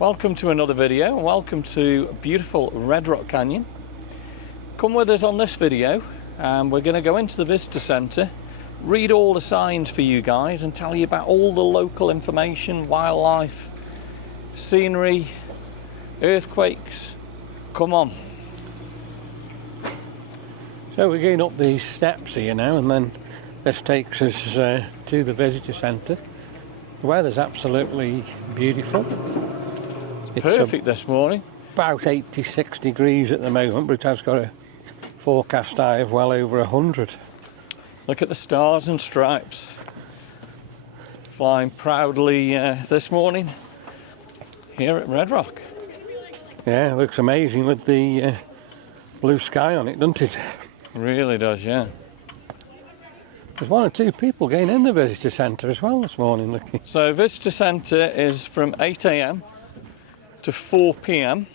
Welcome to another video and welcome to beautiful Red Rock Canyon. Come with us on this video and we're going to go into the visitor centre, read all the signs for you guys and tell you about all the local information, wildlife, scenery, earthquakes. Come on. So we're going up these steps here now, and then this takes us to the visitor centre. The weather's absolutely beautiful. It's perfect this morning. About 86 degrees at the moment, but it has got a forecast high of well over 100. Look at the stars and stripes flying proudly this morning here at Red Rock. Yeah, it looks amazing with the blue sky on it, doesn't it? It really does, yeah. There's one or two people getting in the visitor centre as well this morning, looking. So visitor centre is from 8 AM to 4 PM,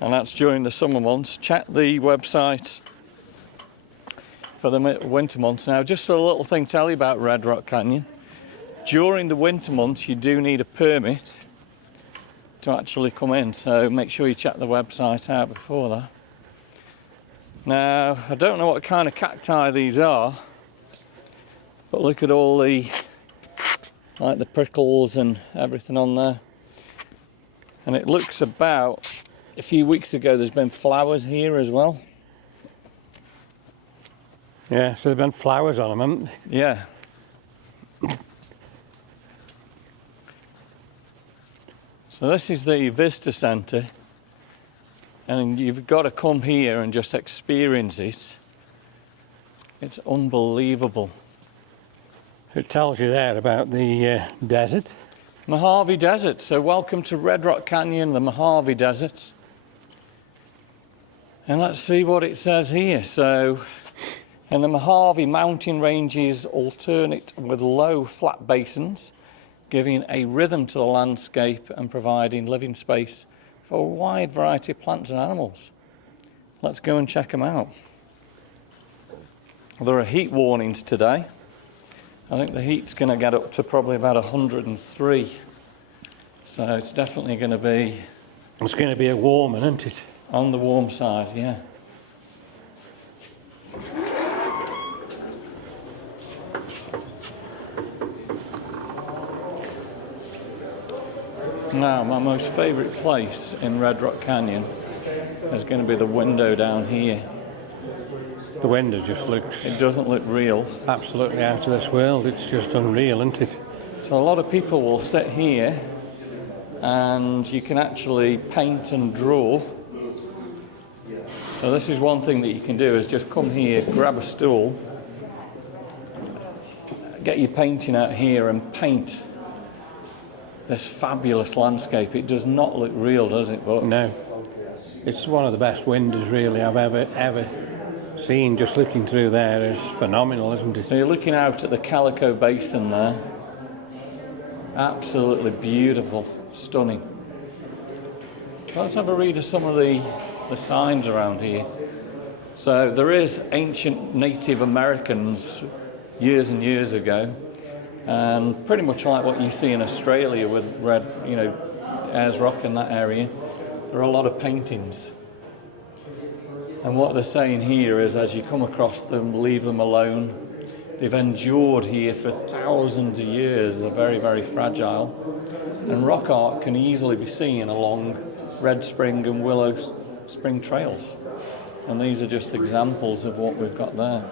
and that's during the summer months. Check the website for the winter months. Now, just a little thing to tell you about Red Rock Canyon. During the winter months, you do need a permit to actually come in, so make sure you check the website out before that. Now, I don't know what kind of cacti these are, but look at all the, like the prickles and everything on there. And it looks about, a few weeks ago there's been flowers here as well. Yeah, so there've been flowers on them, haven't they? Yeah. So this is the visitor centre, and you've got to come here and just experience it. It's unbelievable. It tells you there about the desert. Mojave Desert. So welcome to Red Rock Canyon, the Mojave Desert. And let's see what it says here. So, in the Mojave mountain ranges alternate with low flat basins, giving a rhythm to the landscape and providing living space for a wide variety of plants and animals. Let's go and check them out. There are heat warnings today. I think the heat's going to get up to probably about 103. So it's definitely going to be... It's going to be a warm one, isn't it? On the warm side, yeah. Now, my most favourite place in Red Rock Canyon is going to be the window down here. The window just looks... It doesn't look real. Absolutely out of this world. It's just unreal, isn't it? So a lot of people will sit here and you can actually paint and draw. So this is one thing that you can do, is just come here, grab a stool, get your painting out here and paint this fabulous landscape. It does not look real, does it? But no. It's one of the best windows really I've ever seen. Just looking through there is phenomenal, isn't it? So you're looking out at the Calico Basin there. Absolutely beautiful, stunning. Let's have a read of some of the signs around here. So there is ancient Native Americans years and years ago, and pretty much like what you see in Australia with Ayers Rock in that area, there are a lot of paintings. And what they're saying here is, as you come across them, leave them alone. They've endured here for thousands of years. They're very, very fragile. And rock art can easily be seen along Red Spring and Willow Spring trails. And these are just examples of what we've got there.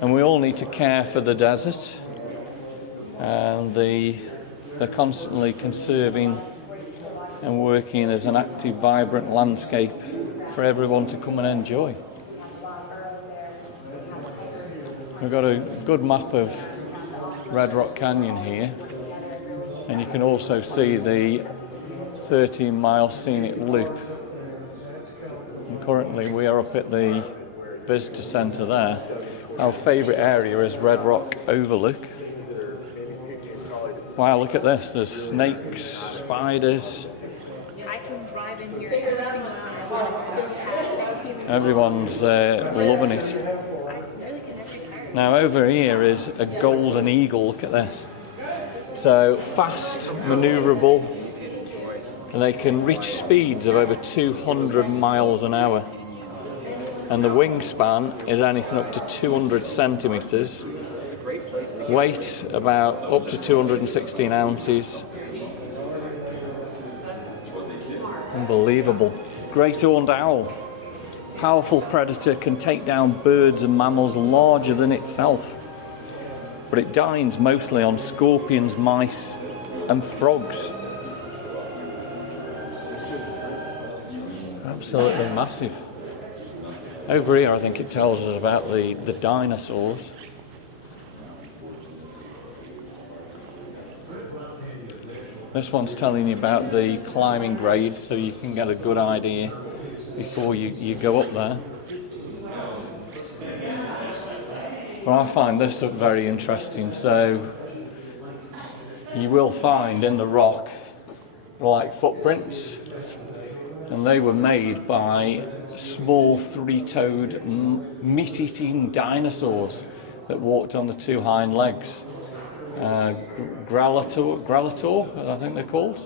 And we all need to care for the desert. And they're constantly conserving and working as an active, vibrant landscape for everyone to come and enjoy. We've got a good map of Red Rock Canyon here, and you can also see the 13-mile scenic loop. And currently we are up at the visitor centre there. Our favourite area is Red Rock Overlook. Wow, look at this, there's snakes, spiders. I can drive in here every single time I want and still have Everyone's loving it. I really can never get tired. Now over here is a golden eagle, look at this. So fast, manoeuvrable, and they can reach speeds of over 200 miles an hour. And the wingspan is anything up to 200 centimetres. Weight about up to 216 ounces. Unbelievable. Great horned owl. Powerful predator, can take down birds and mammals larger than itself. But it dines mostly on scorpions, mice, and frogs. Absolutely massive. Over here, I think it tells us about the dinosaurs. This one's telling you about the climbing grade, so you can get a good idea before you go up there. Well, I find this very interesting. So you will find in the rock like footprints, and they were made by small three-toed meat-eating dinosaurs that walked on the two hind legs. Gralator, I think they're called,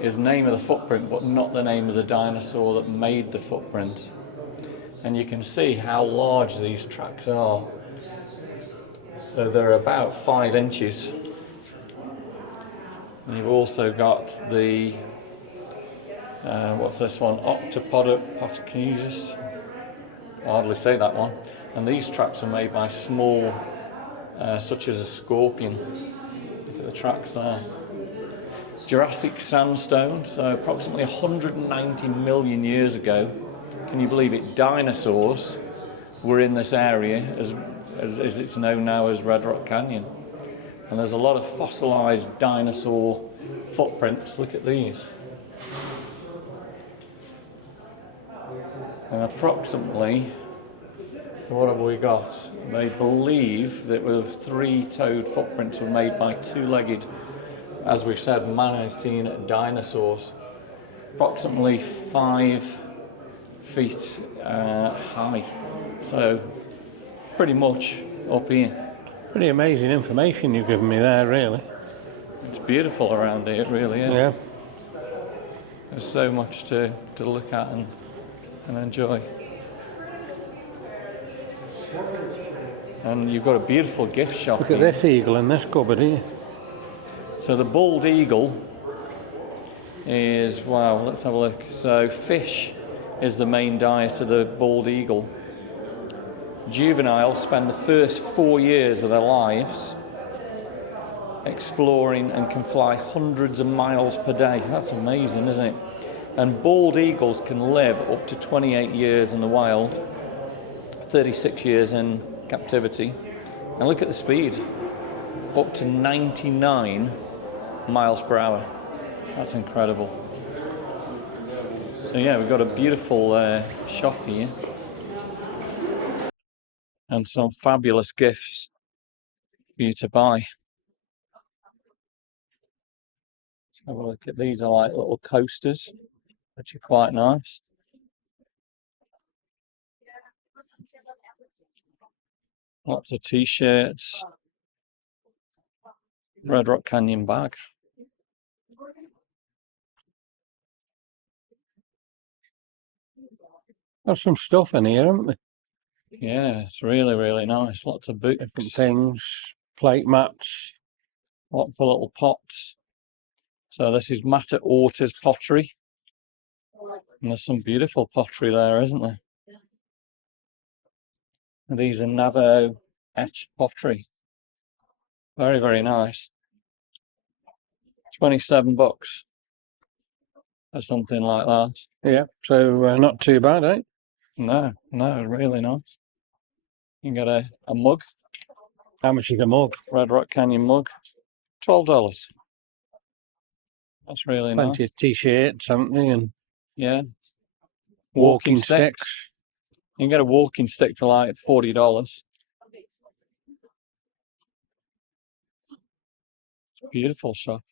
is the name of the footprint, but not the name of the dinosaur that made the footprint. And you can see how large these tracks are. So they're about 5 inches. And you've also got the what's this one? Octopodocus. I hardly say that one. And these tracks are made by small, such as a scorpion. Look at the tracks there. Jurassic sandstone, so approximately 190 million years ago. Can you believe it? Dinosaurs were in this area, as it's known now as Red Rock Canyon. And there's a lot of fossilized dinosaur footprints. Look at these. And approximately, so what have we got? They believe that the three-toed footprints were made by two-legged, as we've said, man-eating dinosaurs. Approximately 5 feet high. So pretty much up here. Pretty amazing information you've given me there, really. It's beautiful around here, it really is. Yeah. There's so much to look at and enjoy. And you've got a beautiful gift shop. Look at here. this eagle in this cupboard here. So the bald eagle is, wow, let's have a look. So fish is the main diet of the bald eagle. Juveniles spend the first 4 years of their lives exploring and can fly hundreds of miles per day. That's amazing, isn't it? And bald eagles can live up to 28 years in the wild, 36 years in captivity. And look at the speed, up to 99 miles per hour. That's incredible. So yeah, we've got a beautiful shop here. And some fabulous gifts for you to buy. Let's have a look at these. Are like little coasters, which are quite nice. Lots of t-shirts. Red Rock Canyon bag. There's some stuff in here, haven't there? Yeah, it's really, really nice. Lots of books, Different things, plate mats. lots of little pots. So this is Mata Ortiz pottery. And there's some beautiful pottery there, isn't there? And these are Navajo etched pottery. Very, very nice. $27 or something like that. Yeah, so not too bad, eh? No, really nice. You can get a mug, How much is a mug? Red Rock Canyon mug, $12. That's really nice. Plenty of t-shirts, something, and Yeah. walking sticks. You can get a walking stick for like $40. It's a beautiful shop.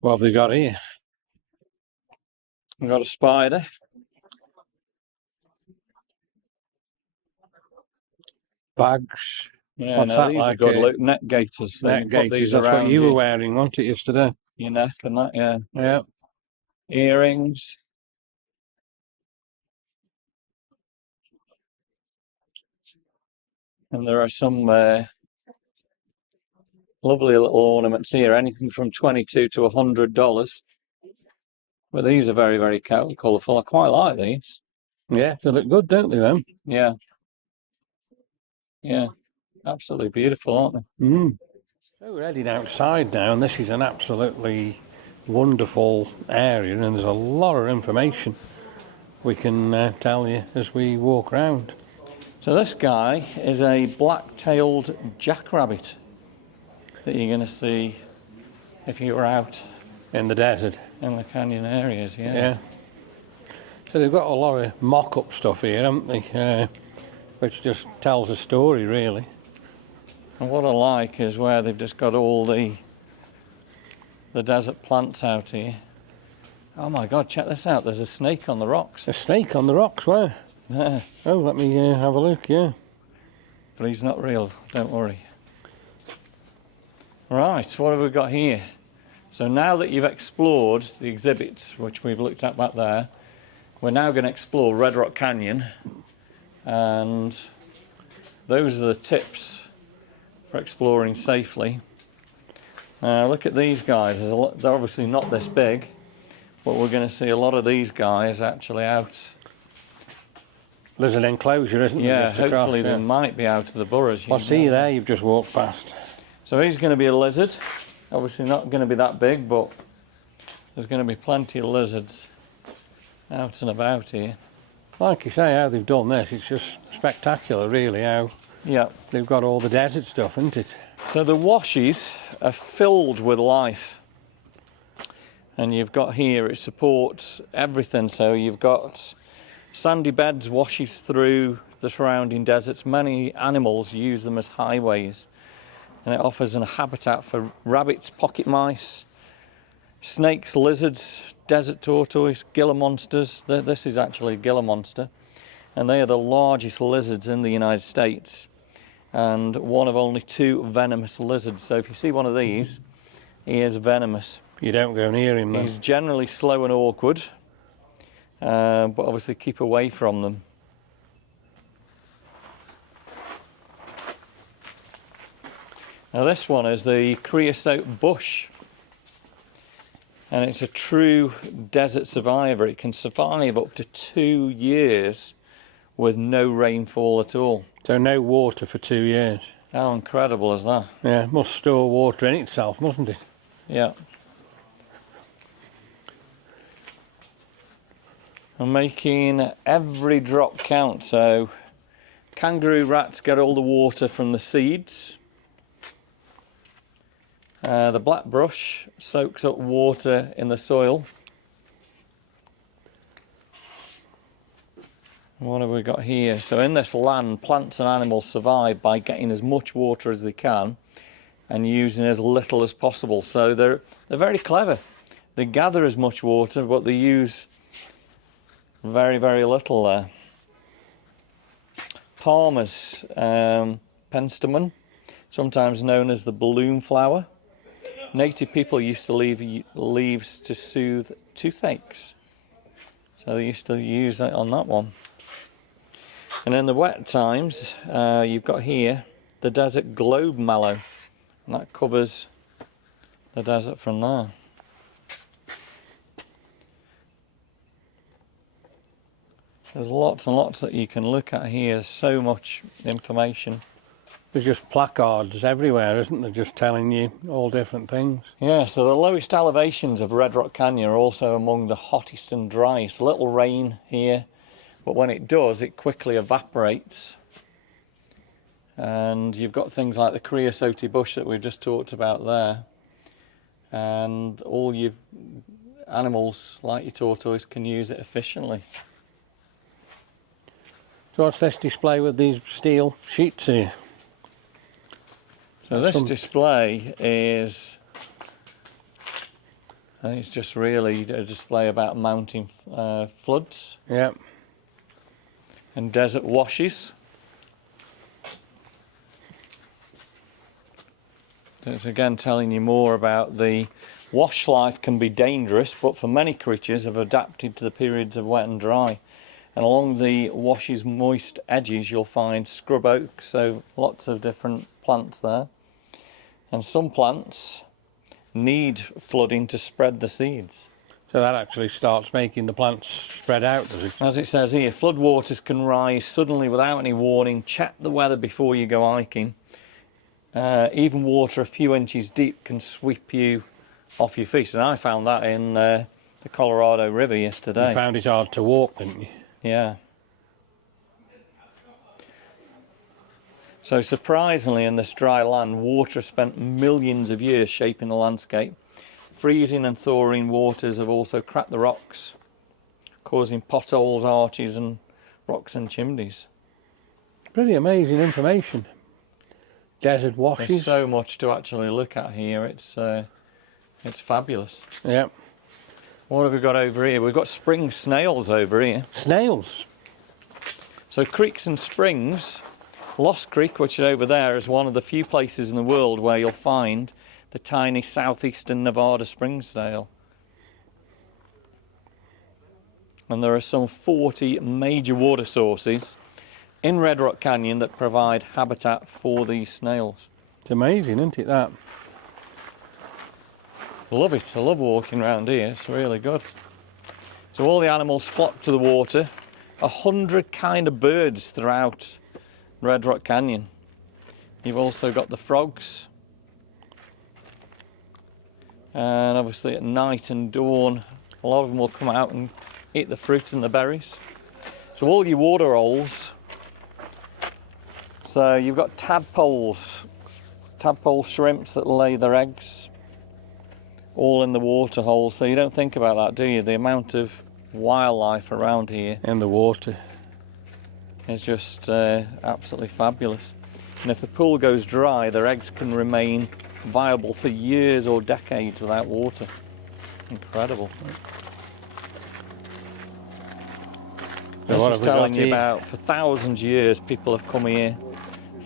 What have they got here? We've got a spider. bags. Yeah, What's no, that these are like? good net gaiters. So Neck you put gaiters. these That's what around you were wearing, wasn't it, yesterday? your neck and that, yeah. Yeah. Earrings. And there are some lovely little ornaments here, anything from $22 to $100. But these are very, very colourful. I quite like these. Yeah, they look good, don't they, them? Yeah. Yeah. Absolutely beautiful, aren't they? Mm. So we're heading outside now, and this is an absolutely wonderful area, and there's a lot of information we can tell you as we walk around. So this guy is a black-tailed jackrabbit that you're going to see if you were out In the desert. in the canyon areas, Yeah. So they've got a lot of mock-up stuff here, haven't they? Which just tells a story, really. And what I like is where they've just got all the desert plants out here. Oh my God, check this out. There's a snake on the rocks. A snake on the rocks, where? Yeah. Oh, let me have a look, yeah. But he's not real, don't worry. Right, what have we got here? So now that you've explored the exhibits, which we've looked at back there, we're now going to explore Red Rock Canyon. And those are the tips for exploring safely. Now look at these guys. They're obviously not this big, but we're going to see a lot of these guys actually out. There's an enclosure, isn't there? Yeah, just across, hopefully yeah. they might be out of the burrows. I see you there, you've just walked past. So he's going to be a lizard. Obviously not going to be that big, but there's going to be plenty of lizards out and about here. Like you say, how they've done this, it's just spectacular, really, how Yeah. they've got all the desert stuff, isn't it? So the washes are filled with life. And you've got here, it supports everything. So you've got sandy beds, washes through the surrounding deserts. Many animals use them as highways. And it offers a habitat for rabbits, pocket mice, snakes, lizards, desert tortoise, Gila monsters. This is actually a Gila monster. And they are the largest lizards in the United States. And one of only 2 venomous lizards. So if you see one of these, he is venomous. You don't go near him, then. He's generally slow and awkward, but obviously keep away from them. Now this one is the creosote bush, and it's a true desert survivor. It can survive up to 2 years with no rainfall at all. So no water for 2 years. How incredible is that? Yeah, it must store water in itself, mustn't it? Yeah. I'm making every drop count. So kangaroo rats get all the water from the seeds. The black brush soaks up water in the soil. What have we got here? So in this land, plants and animals survive by getting as much water as they can and using as little as possible. So they're very clever. They gather as much water, but they use very, very little there. Palmer's penstemon, sometimes known as the balloon flower. Native people used to leave leaves to soothe toothaches. So they used to use that on that one. And in the wet times, you've got here the desert globe mallow. And that covers the desert from there. There's lots and lots that you can look at here. So much information. There's just placards everywhere, isn't there? Just telling you all different things. Yeah, so the lowest elevations of Red Rock Canyon are also among the hottest and driest. Little rain here, but when it does, it quickly evaporates. And you've got things like the creosote bush that we've just talked about there. And all your animals, like your tortoise, can use it efficiently. So what's this display with these steel sheets here? So this display is, I think it's just really a display about mountain floods Yeah. and desert washes. It's again telling you more about the wash life can be dangerous, but for many creatures have adapted to the periods of wet and dry. And along the wash's moist edges you'll find scrub oak, so lots of different plants there. And some plants need flooding to spread the seeds. So that actually starts making the plants spread out, does it? As it says here, floodwaters can rise suddenly without any warning. Check the weather before you go hiking. Even water a few inches deep can sweep you off your feet. And I found that in the Colorado River yesterday. You found it hard to walk, didn't you? Yeah. So surprisingly, in this dry land, water has spent millions of years shaping the landscape. Freezing and thawing waters have also cracked the rocks, causing potholes, arches and rocks and chimneys. Pretty amazing information. Desert washes. There's so much to actually look at here. It's fabulous. Yeah. What have we got over here? We've got spring snails over here. Snails. So creeks and springs. Lost Creek, which is over there, is one of the few places in the world where you'll find the tiny southeastern Nevada spring snail. And there are some 40 major water sources in Red Rock Canyon that provide habitat for these snails. It's amazing, isn't it, that? Love it. I love walking around here. It's really good. So all the animals flock to the water. 100 kind of birds throughout Red Rock Canyon. You've also got the frogs. And obviously at night and dawn, a lot of them will come out and eat the fruit and the berries. So all your water holes. So you've got tadpole shrimps that lay their eggs, all in the water holes. So you don't think about that, do you? The amount of wildlife around here In the water. is just absolutely fabulous. And if the pool goes dry, their eggs can remain viable for years or decades without water. Incredible. So This what is have we got telling you here? about, for thousands of years, people have come here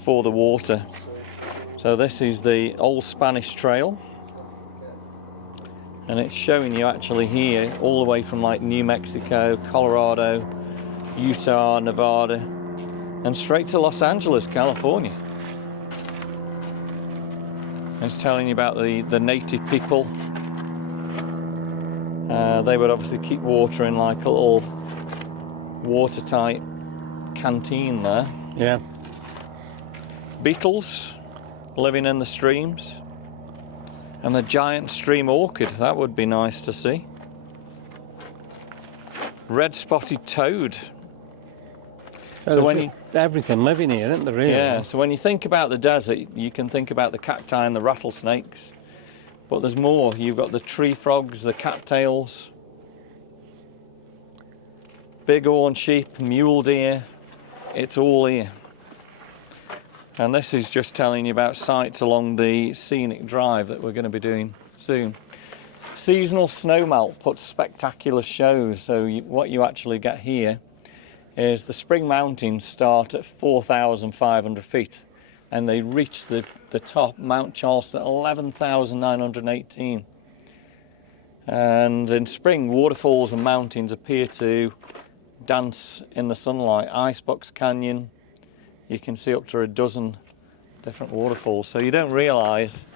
for the water. So this is the Old Spanish Trail. And it's showing you actually here, all the way from like New Mexico, Colorado, Utah, Nevada, and straight to Los Angeles, California. It's telling you about the native people. They would obviously keep water in like a little watertight canteen there. Yeah. Beetles living in the streams. And the giant stream orchid, that would be nice to see. Red spotted toad. So when you everything living here, isn't there, really? Yeah, so when you think about the desert, you can think about the cacti and the rattlesnakes. But there's more. You've got the tree frogs, the cattails, bighorn sheep, mule deer. It's all here. And this is just telling you about sites along the scenic drive that we're going to be doing soon. Seasonal snowmelt puts spectacular shows. So what you actually get here is the spring mountains start at 4,500 feet and they reach the top, Mount Charleston, at 11,918. And in spring, waterfalls and mountains appear to dance in the sunlight. Icebox Canyon, you can see up to a dozen different waterfalls. So you don't realise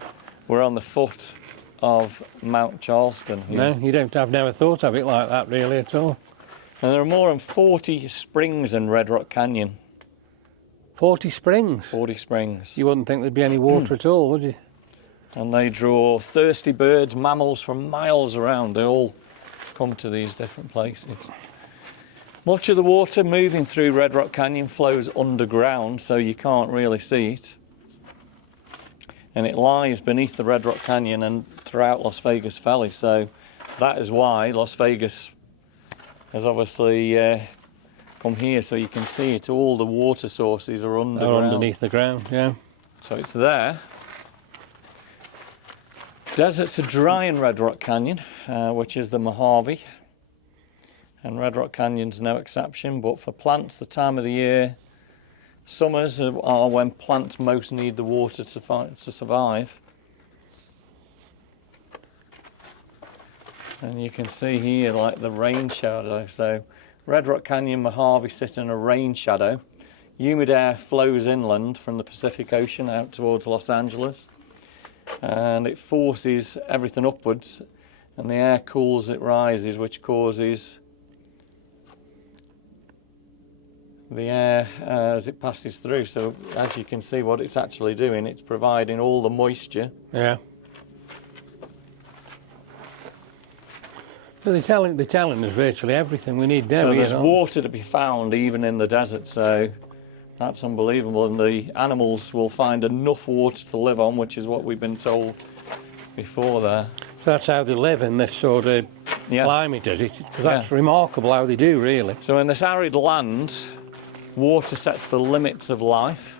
we're on the foot of Mount Charleston here. No, you don't. I've never thought of it like that, really, at all. And there are more than 40 springs in Red Rock Canyon. 40 springs. 40 springs. You wouldn't think there'd be any water at all, would you? And they draw thirsty birds, mammals from miles around. They all come to these different places. Much of the water moving through Red Rock Canyon flows underground, so you can't really see it. And it lies beneath the Red Rock Canyon and throughout Las Vegas Valley. So that is why Las Vegas has obviously come here, so you can see it. All the water sources are underground. Or underneath the ground, yeah. So it's there. Deserts are dry in Red Rock Canyon, which is the Mojave. And Red Rock Canyon's no exception, but for plants, the time of the year, summers are when plants most need the water to survive. And you can see here like the rain shadow. So Red Rock Canyon, Mojave sit in a rain shadow. Humid air flows inland from the Pacific Ocean out towards Los Angeles, and it forces everything upwards, and the air cools, it rises, which causes the air as it passes through. So as you can see what it's actually doing, it's providing all the moisture. Yeah. So they're telling us virtually everything we need now. So there's water to be found even in the desert, so that's unbelievable. And the animals will find enough water to live on, which is what we've been told before there. So that's how they live in this sort of climate, is it? Because that's remarkable how they do, really. So in this arid land, water sets the limits of life.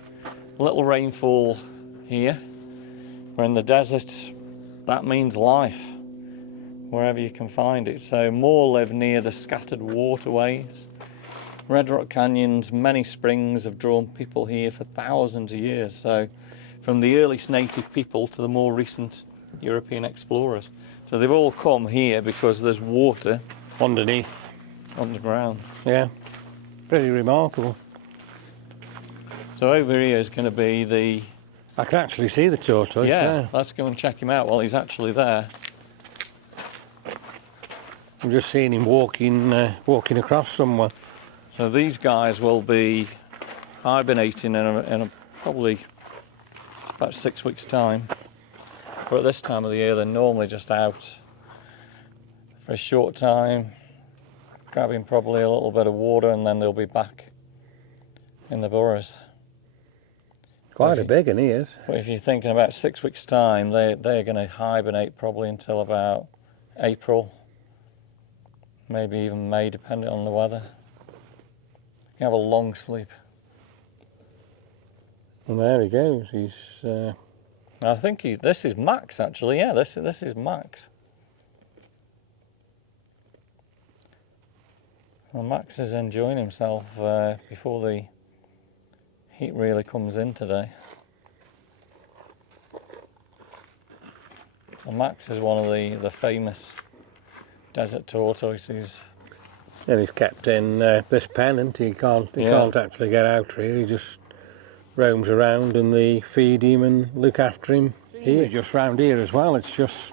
Little rainfall here. We're in the desert, that means life, wherever you can find it. So more live near the scattered waterways. Red Rock Canyon's many springs have drawn people here for thousands of years. So from the earliest native people to the more recent European explorers. So they've all come here because there's water underneath, underground. Yeah, pretty remarkable. So over here is going to be the... I can actually see the tortoise. Yeah, let's go and check him out while he's actually there. I'm just seeing him walking across somewhere. So these guys will be hibernating in a probably about 6 weeks' time. But at this time of the year, they're normally just out for a short time, grabbing probably a little bit of water, and then they'll be back in the burrows. Quite a big one he is. But if you're thinking about 6 weeks' time, they're going to hibernate probably until about April, maybe even May, depending on the weather. You have a long sleep. And there he goes. He's. I think this is Max actually. Yeah, this is Max. Well, Max is enjoying himself before the heat really comes in today. So Max is one of the famous desert tortoises. And he's kept in this pen, he can't actually get out here. He just roams around, and they feed him and look after him here, just round here as well. It's just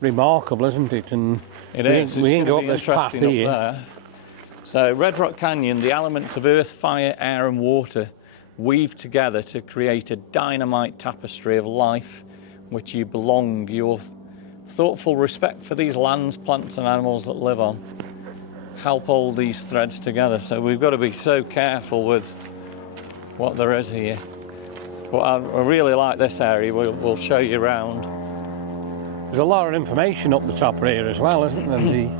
remarkable, isn't it? And it is. We can go up this path here. There. So Red Rock Canyon, the elements of earth, fire, air and water weave together to create a dynamite tapestry of life which you belong. Your thoughtful respect for these lands, plants and animals that live on help hold these threads together. So we've got to be so careful with what there is here. But I really like this area. We'll show you around. There's a lot of information up the top here as well, isn't there?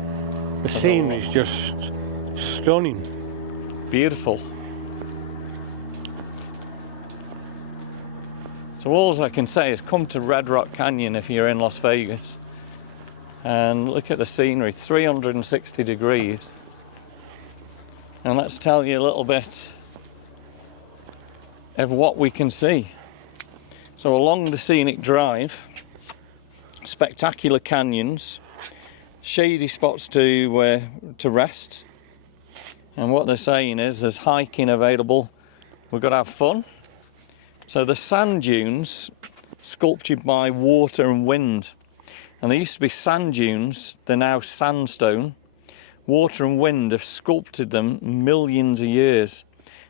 The scenery's just stunning. Beautiful. So all I can say is come to Red Rock Canyon if you're in Las Vegas and look at the scenery, 360 degrees. And let's tell you a little bit of what we can see. So along the scenic drive, spectacular canyons, shady spots to rest. And what they're saying is there's hiking available. We've got to have fun. So the sand dunes, sculptured by water and wind. And they used to be sand dunes, they're now sandstone. Water and wind have sculpted them millions of years.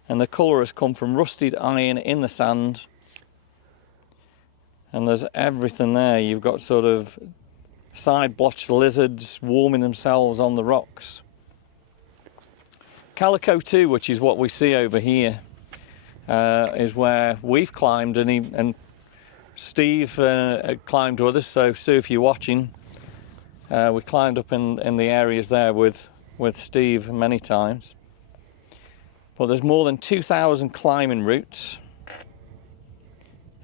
And the colour has come from rusted iron in the sand. And there's everything there. You've got sort of side-blotched lizards warming themselves on the rocks. Calico 2, which is what we see over here, is where we've climbed, and Steve climbed with us. So Sue, if you're watching, we climbed up in the areas there with Steve many times. But there's more than 2,000 climbing routes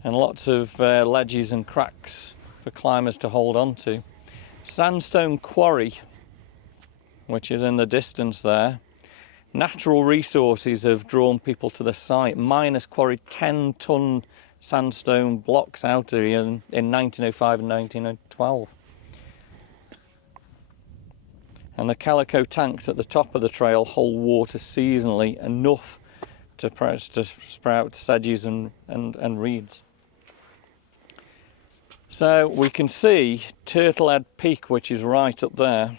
and lots of ledges and cracks for climbers to hold on to. Sandstone Quarry, which is in the distance there. Natural resources have drawn people to the site. Miners quarried 10-ton sandstone blocks out here in 1905 and 1912. And the calico tanks at the top of the trail hold water seasonally enough to sprout sedges and reeds. So we can see Turtlehead Peak, which is right up there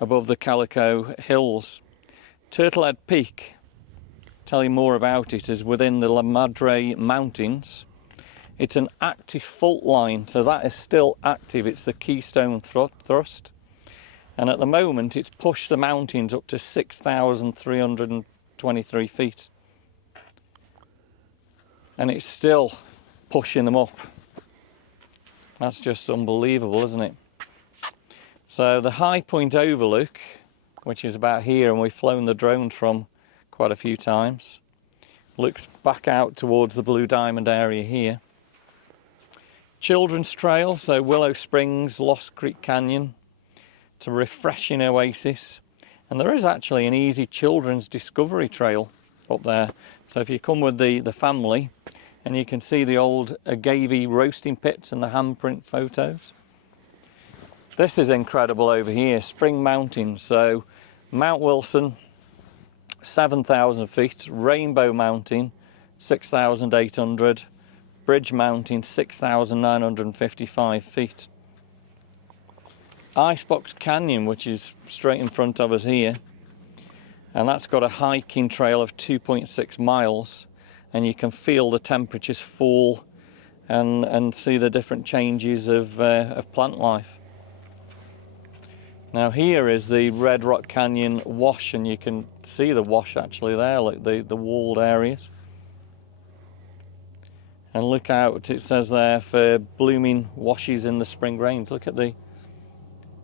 above the Calico Hills. Turtlehead Peak, tell you more about it, is within the La Madre Mountains. It's an active fault line, so that is still active. It's the Keystone Thrust. And at the moment, it's pushed the mountains up to 6,323 feet. And it's still pushing them up. That's just unbelievable, isn't it? So the High Point Overlook, which is about here, and we've flown the drone from quite a few times, looks back out towards the Blue Diamond area here. Children's Trail, so Willow Springs, Lost Creek Canyon. It's a refreshing oasis. And there is actually an easy children's discovery trail up there. So if you come with the family, and you can see the old agave roasting pits and the handprint photos. This is incredible over here, Spring Mountain. So Mount Wilson, 7,000 feet, Rainbow Mountain, 6,800, Bridge Mountain, 6,955 feet. Icebox Canyon, which is straight in front of us here, and that's got a hiking trail of 2.6 miles. And you can feel the temperatures fall and see the different changes of plant life. Now here is the Red Rock Canyon wash, and you can see the wash actually there, like the walled areas. And look out, it says there, for blooming washes in the spring rains. Look at the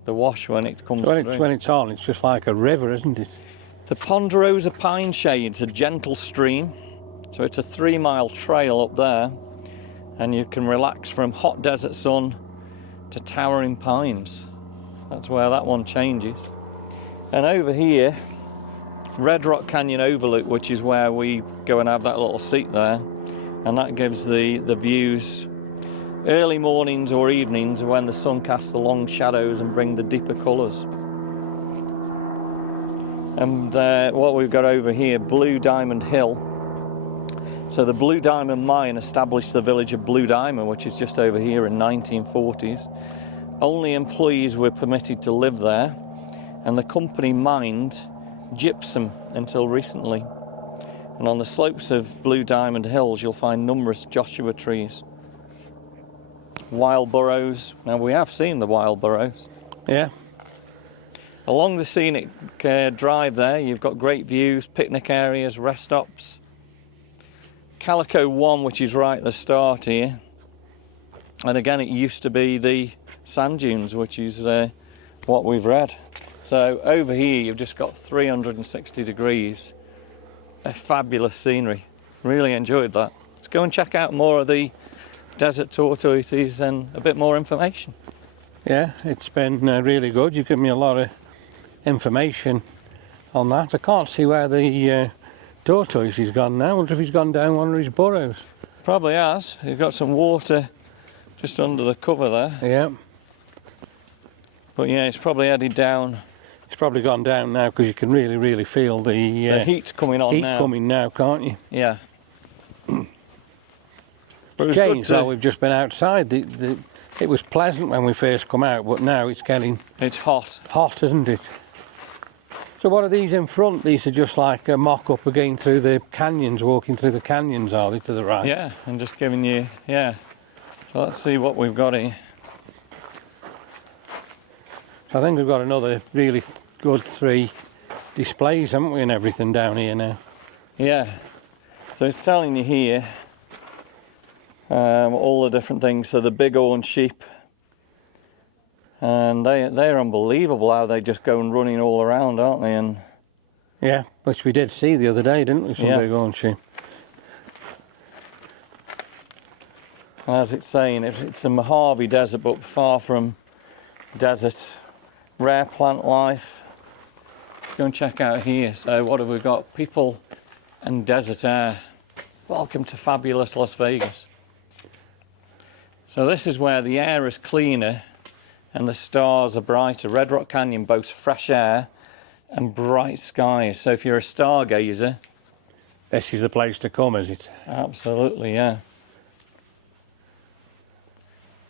wash when it comes through. When it's on, it's just like a river, isn't it? The Ponderosa Pine Shade's a gentle stream. So it's a 3-mile trail up there, and you can relax from hot desert sun to towering pines. That's where that one changes. And over here, Red Rock Canyon Overlook, which is where we go and have that little seat there, and that gives the views early mornings or evenings when the sun casts the long shadows and bring the deeper colours. And what we've got over here, Blue Diamond Hill. So the Blue Diamond Mine established the village of Blue Diamond, which is just over here, in 1940s. Only employees were permitted to live there, and the company mined gypsum until recently. And on the slopes of Blue Diamond Hills, you'll find numerous Joshua trees. Wild burrows. Now, we have seen the wild burrows. Yeah. Along the scenic drive there, you've got great views, picnic areas, rest stops. Calico 1, which is right at the start here. And again, it used to be the sand dunes, which is what we've read. So over here, you've just got 360 degrees. A fabulous scenery. Really enjoyed that. Let's go and check out more of the desert tortoises and a bit more information. Yeah, it's been really good. You've given me a lot of information on that. I can't see where the tortoise has gone now. I wonder if he's gone down one of his burrows. Probably has. You've got some water just under the cover there. Yeah. But yeah, it's probably headed down. It's probably gone down now because you can really feel the heat's coming on heat now. coming now, can't you? Yeah. It's changed though. We've just been outside. It was pleasant when we first come out, but now it's getting... It's hot. Hot, isn't it? So what are these in front? These are just like a mock-up again through the canyons, walking through the canyons, are they, to the right? Yeah, and just giving you, yeah. So let's see what we've got here. So I think we've got another really good 3 displays, haven't we, and everything down here now? Yeah. So it's telling you here all the different things. So the bighorn sheep, and they're unbelievable how they just go and running all around, aren't they? And yeah, which we did see the other day, didn't we? Some bighorn sheep. As it's saying, it's a Mojave Desert, but far from desert. Rare plant life. Let's go and check out here. So what have we got? People and desert air. Welcome to fabulous Las Vegas. So this is where the air is cleaner and the stars are brighter. Red Rock Canyon boasts fresh air and bright skies. So if you're a stargazer, This is the place to come, is it? absolutely, yeah.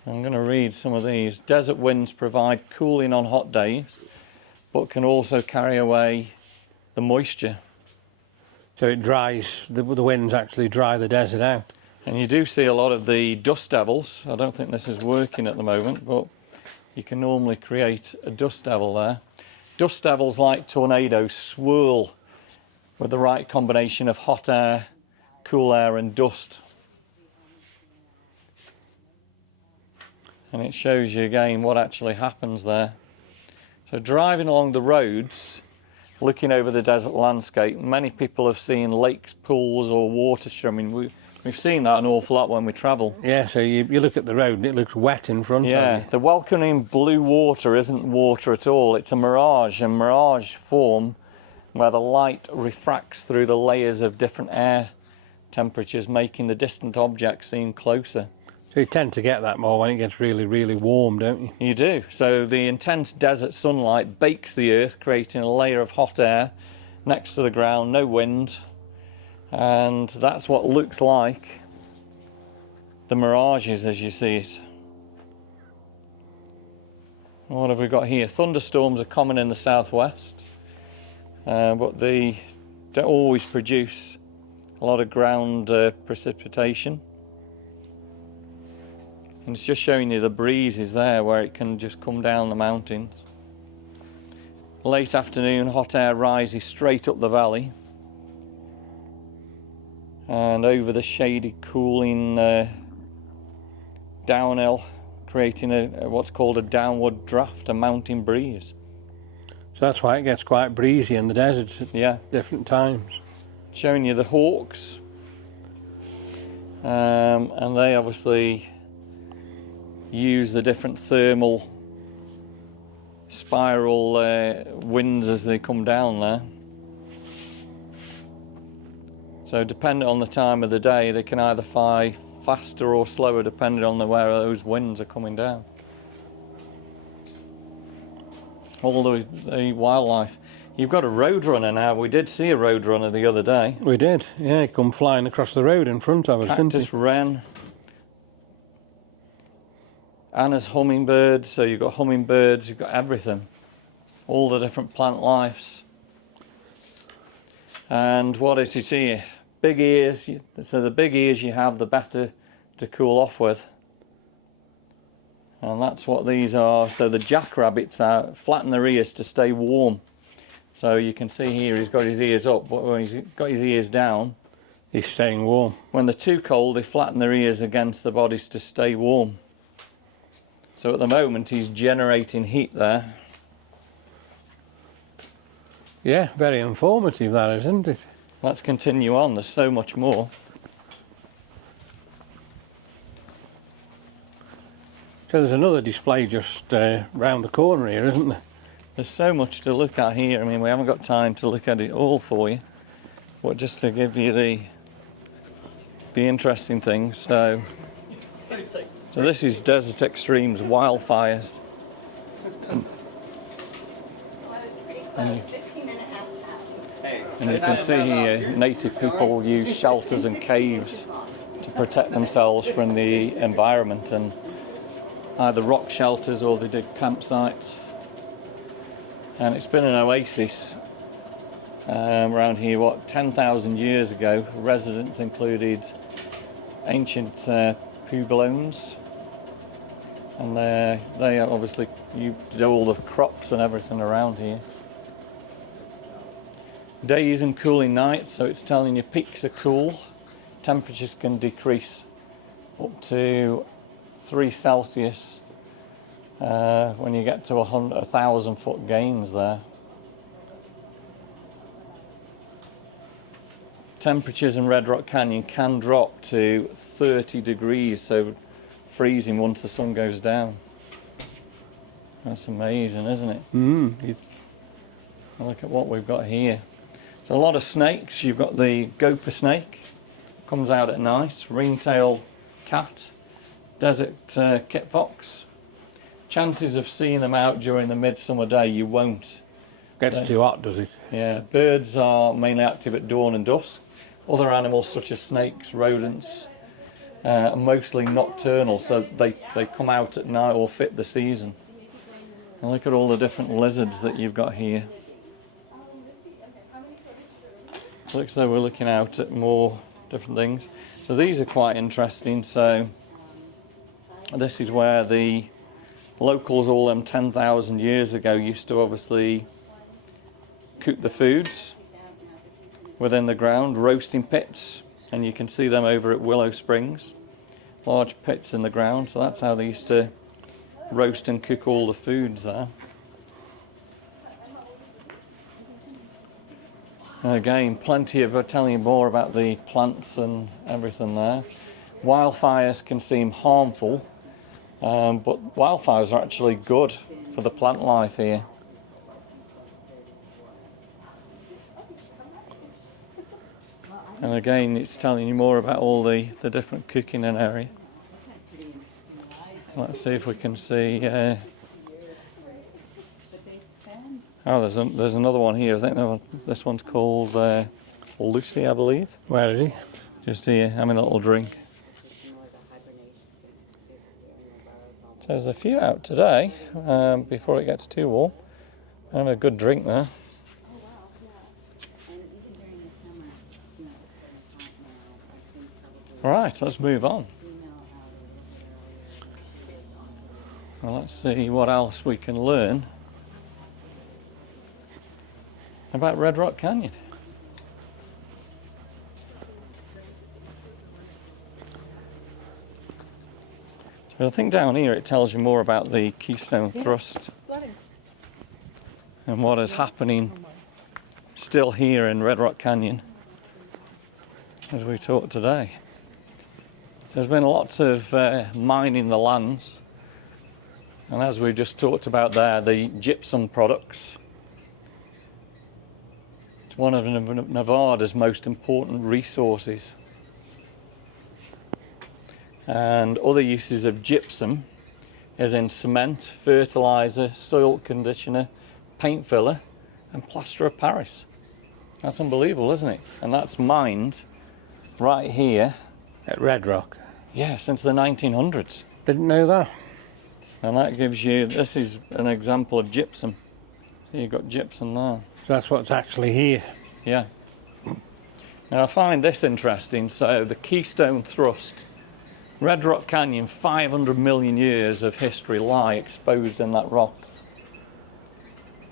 I'm going to read some of these. Desert winds provide cooling on hot days, but can also carry away the moisture. So it dries, the winds actually dry the desert out. And you do see a lot of the dust devils. I don't think this is working at the moment, but you can normally create a dust devil there. Dust devils, like tornadoes, swirl with the right combination of hot air, cool air and dust. And it shows you again what actually happens there. So driving along the roads, looking over the desert landscape, many people have seen lakes, pools or water streaming. We've seen that an awful lot when we travel. Yeah, so you look at the road and it looks wet in front of you. The welcoming blue water isn't water at all. It's a mirage, and mirage form where the light refracts through the layers of different air temperatures, making the distant objects seem closer. So you tend to get that more when it gets really, really warm, don't you? You do. So the intense desert sunlight bakes the earth, creating a layer of hot air next to the ground, no wind. And that's what looks like the mirages as you see it. What have we got here? Thunderstorms are common in the southwest, but they don't always produce a lot of ground precipitation. And it's just showing you the breezes there where it can just come down the mountains. Late afternoon, hot air rises straight up the valley and over the shady, cooling downhill, creating what's called a downward draft, a mountain breeze. So that's why it gets quite breezy in the deserts at different times. Showing you the hawks, and they obviously use the different thermal spiral winds as they come down there. So depending on the time of the day, they can either fly faster or slower depending on where those winds are coming down. All the wildlife. You've got a roadrunner now. We did see a roadrunner the other day. We did, yeah, he come flying across the road in front of us, didn't he? Cactus wren. Anna's hummingbird, so you've got hummingbirds, you've got everything. All the different plant lives. And what is it here? Big ears, so the big ears you have, the better to cool off with. And that's what these are. So the jackrabbits flatten their ears to stay warm. So you can see here he's got his ears up, but when he's got his ears down, he's staying warm. When they're too cold, they flatten their ears against the bodies to stay warm. So at the moment he's generating heat there. Yeah, very informative that is, isn't it? Let's continue on, there's so much more. So there's another display just round the corner here, isn't there? There's so much to look at here. I mean, we haven't got time to look at it all for you, but just to give you the interesting things. So this is Desert Extremes wildfires. And you can see here native people use shelters and caves to protect themselves from the environment, and either rock shelters or they dig campsites. And it's been an oasis around here, 10,000 years ago. Residents included ancient Puebloans, and they obviously did all the crops and everything around here. Days and cooling nights, so it's telling you peaks are cool. Temperatures can decrease up to 3 Celsius when you get to 1,000 foot gains there. Temperatures in Red Rock Canyon can drop to 30 degrees, so freezing once the sun goes down. That's amazing, isn't it? Look at what we've got here. So a lot of snakes. You've got the gopher snake, comes out at night, ringtail cat, desert kit fox, chances of seeing them out during the midsummer day, you won't. Gets too hot, does it? Yeah, birds are mainly active at dawn and dusk. Other animals such as snakes, rodents, are mostly nocturnal, so they come out at night or fit the season. And look at all the different lizards that you've got here. Looks like we're looking out at more different things. So these are quite interesting. So this is where the locals all them 10,000 years ago used to obviously cook the foods within the ground, roasting pits, and you can see them over at Willow Springs, large pits in the ground. So that's how they used to roast and cook all the foods there. And again, plenty of telling you more about the plants and everything there. Wildfires can seem harmful, but wildfires are actually good for the plant life here. And again, it's telling you more about all the different cooking in area. Let's see if we can see. Oh, there's another one here. I think this one's called Lucy, I believe. Where is he? Just here, having a little drink. So there's a few out today before it gets too warm. Having a good drink there. Right, let's move on. Well, let's see what else we can learn about Red Rock Canyon. So I think down here it tells you more about the Keystone Thrust and what is happening still here in Red Rock Canyon as we talk today. There's been lots of mining the lands, and as we just talked about there, the gypsum products. It's one of Nevada's most important resources. And other uses of gypsum is in cement, fertilizer, soil conditioner, paint filler, and plaster of Paris. That's unbelievable, isn't it? And that's mined right here At Red Rock. Yeah, since the 1900s. Didn't know that. And that gives you, this is an example of gypsum. So you've got gypsum there. So that's what's actually here. Yeah. Now I find this interesting. So the Keystone Thrust, Red Rock Canyon, 500 million years of history lie exposed in that rock.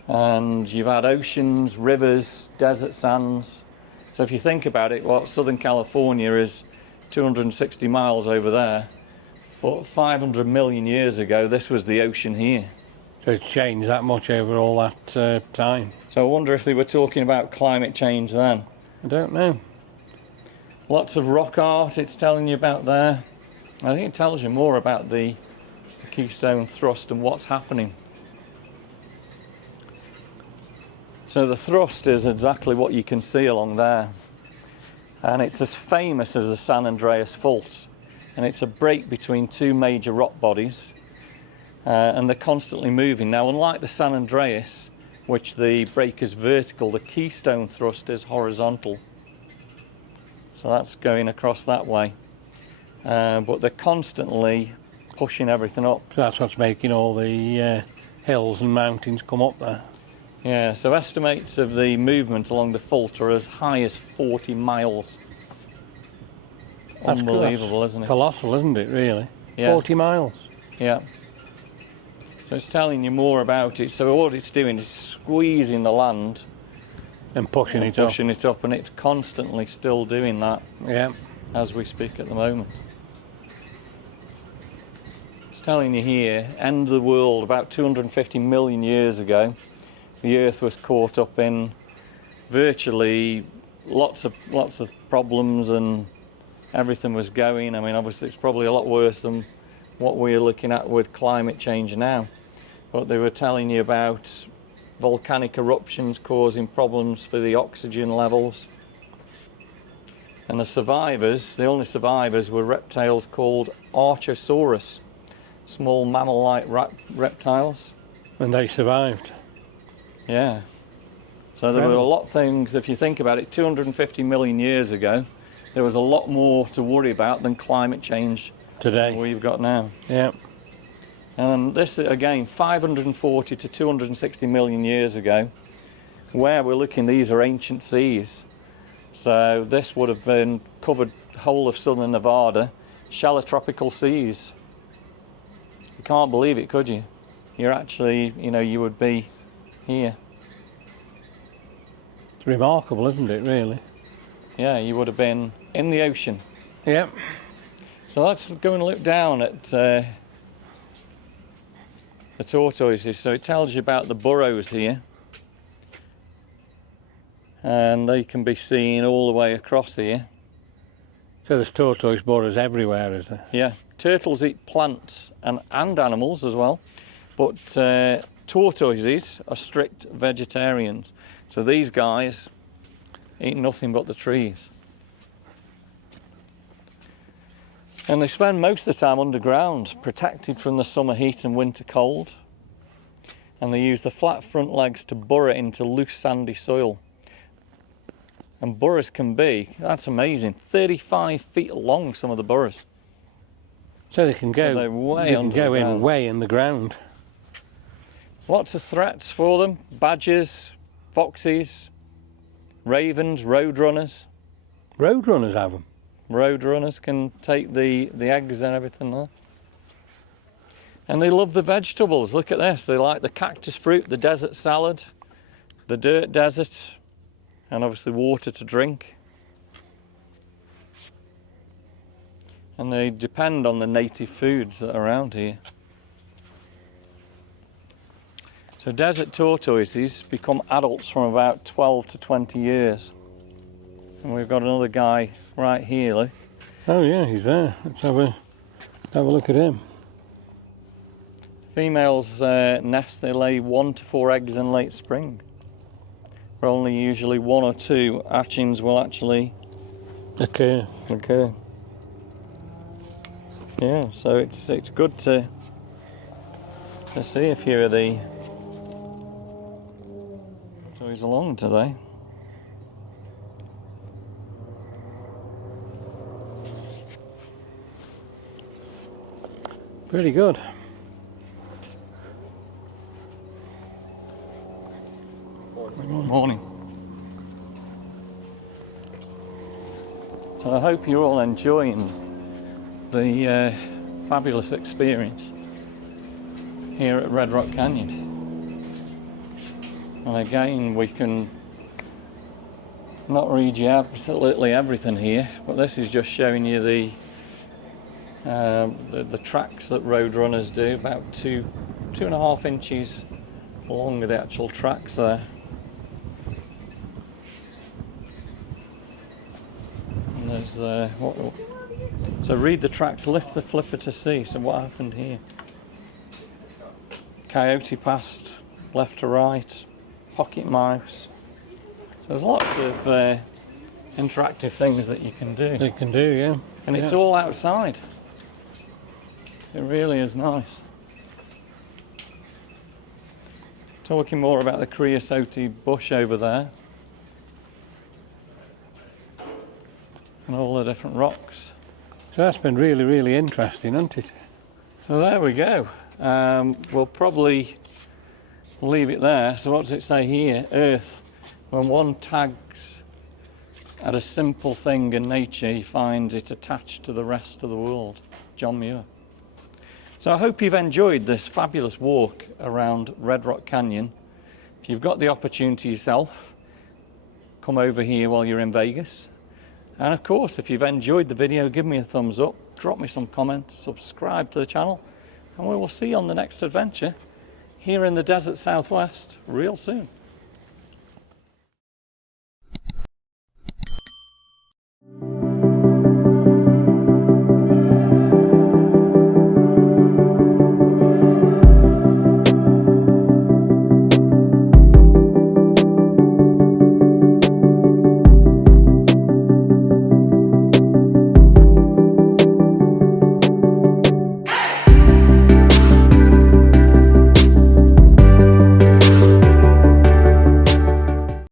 And you've had oceans, rivers, desert sands. So if you think about it, well, Southern California is 260 miles over there, but 500 million years ago this was the ocean here. So it's changed that much over all that time. So I wonder if they were talking about climate change then. I don't know. Lots of rock art it's telling you about there. I think it tells you more about the Keystone Thrust and what's happening. So the thrust is exactly what you can see along there. And it's as famous as the San Andreas Fault. And it's a break between two major rock bodies. And they're constantly moving. Now, unlike the San Andreas, which the break is vertical, the Keystone Thrust is horizontal. So that's going across that way. But they're constantly pushing everything up. So that's what's making all the hills and mountains come up there. Yeah, so estimates of the movement along the fault are as high as 40 miles. That's Unbelievable, isn't it? Colossal, isn't it, really? Yeah. 40 miles. Yeah. So it's telling you more about it. So what it's doing is squeezing the land And pushing and it up. pushing it up, and it's constantly still doing that Yeah. as we speak at the moment. It's telling you here, end of the world, about 250 million years ago. The Earth was caught up in virtually lots of problems, and everything was going. I mean, obviously it's probably a lot worse than what we're looking at with climate change now. But they were telling you about volcanic eruptions causing problems for the oxygen levels. And the survivors, the only survivors, were reptiles called Archosaurus. small mammal-like reptiles. And they survived. Yeah. So there were a lot of things, if you think about it, 250 million years ago, there was a lot more to worry about than climate change Today. we've got now. Yeah. And this, again, 540 to 260 million years ago, where we're looking, these are ancient seas. So this would have been covered the whole of southern Nevada, shallow tropical seas. You can't believe it, could you? You're actually, you know, you would be here. It's remarkable, isn't it, really? Yeah, you would have been in the ocean. Yep. So let's go and look down at the tortoises. So it tells you about the burrows here. And they can be seen all the way across here. So there's tortoise burrows everywhere, is there? Yeah, turtles eat plants and animals as well. But tortoises are strict vegetarians. So these guys eat nothing but the trees. And they spend most of the time underground, protected from the summer heat and winter cold. And they use the flat front legs to burrow into loose sandy soil. And burrows can be, that's amazing, 35 feet long, some of the burrows. So they can go, they're way they can under go the in ground. way in the ground. Lots of threats for them: badgers, foxes, ravens, roadrunners. Roadrunners have them. Roadrunners can take the eggs and everything there. And they love the vegetables. Look at this. They like the cactus fruit, the desert salad, the dirt desert, and obviously water to drink. And they depend on the native foods that are around here. So desert tortoises become adults from about 12 to 20 years. And we've got another guy right here, look. Oh yeah, he's there. Let's have a look at him. Females nest, they lay 1 to 4 eggs in late spring. Where only usually 1 or 2 hatchings will actually occur. Yeah, so it's good to see a few of the toys along today. Pretty good. Morning. So I hope you're all enjoying the fabulous experience here at Red Rock Canyon. And again, we can not read you absolutely everything here, but this is just showing you the tracks that roadrunners do, about 2.5 inches along the actual tracks there. And there's so read the tracks, lift the flipper to see. So what happened here? Coyote passed left to right, pocket mouse. So there's lots of interactive things that you can do. They can do, yeah. And it's all outside. It really is nice. Talking more about the creosote bush over there. And all the different rocks. So that's been really, really interesting, hasn't it? So there we go. We'll probably leave it there. So what does it say here? Earth. When one tags at a simple thing in nature, he finds it attached to the rest of the world. John Muir. So I hope you've enjoyed this fabulous walk around Red Rock Canyon. If you've got the opportunity yourself, come over here while you're in Vegas. And of course, if you've enjoyed the video, give me a thumbs up, drop me some comments, subscribe to the channel, and we will see you on the next adventure here in the desert Southwest real soon.